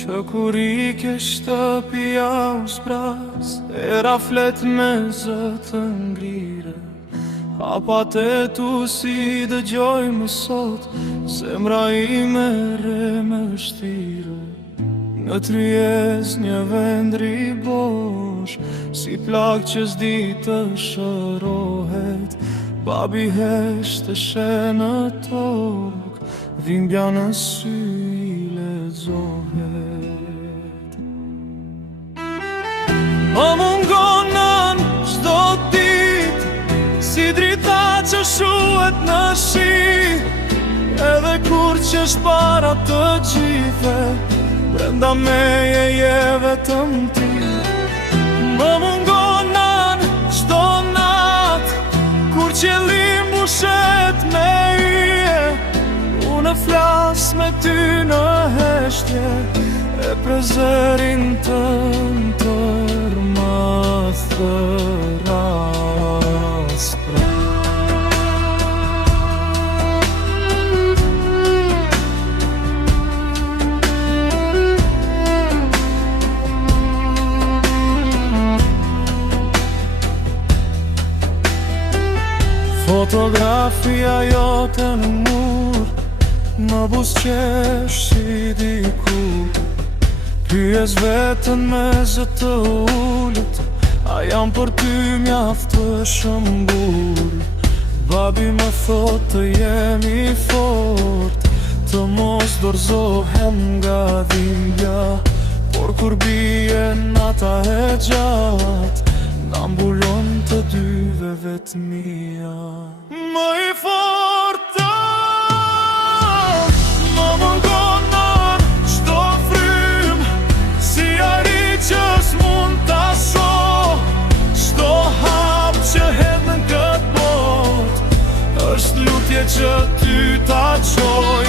që kur I ke shtëpia u zbras, era flet me zë të ngrire. Hapat e tu si dëgjoj më sot, zemra ime re më shtire. Në tryez një vendri bosh, si plak që s'di të shërohet. Babi hesht e shenë tok, dhimbja në sy I lexohet. Më mungonën çdo dit, si drita që shuhet në shi, edhe kur që shpara të gjithve, brenda meje je vetëm ti. Më mungonën çdo nat, kur qëllim bushet me yje, unë flas me ty në heshtje, e prezërin të tërmath të raspra. Fotografia jote në mur, më buzqesh si dikur. Pyes vetën me zë të ullët, a jam për ty mjaft të shëmbur. Babi më thot të jemi fort, të mos dorzohem nga dhimbja, por kur bie nata e gjatë, na mbulon të dyve vetmia. Më I forta, më mungonën çdo frym, si ari që s'mund ta shoh. Çdo hap që hedh në këtë botë, është lutje që ty ta çoj.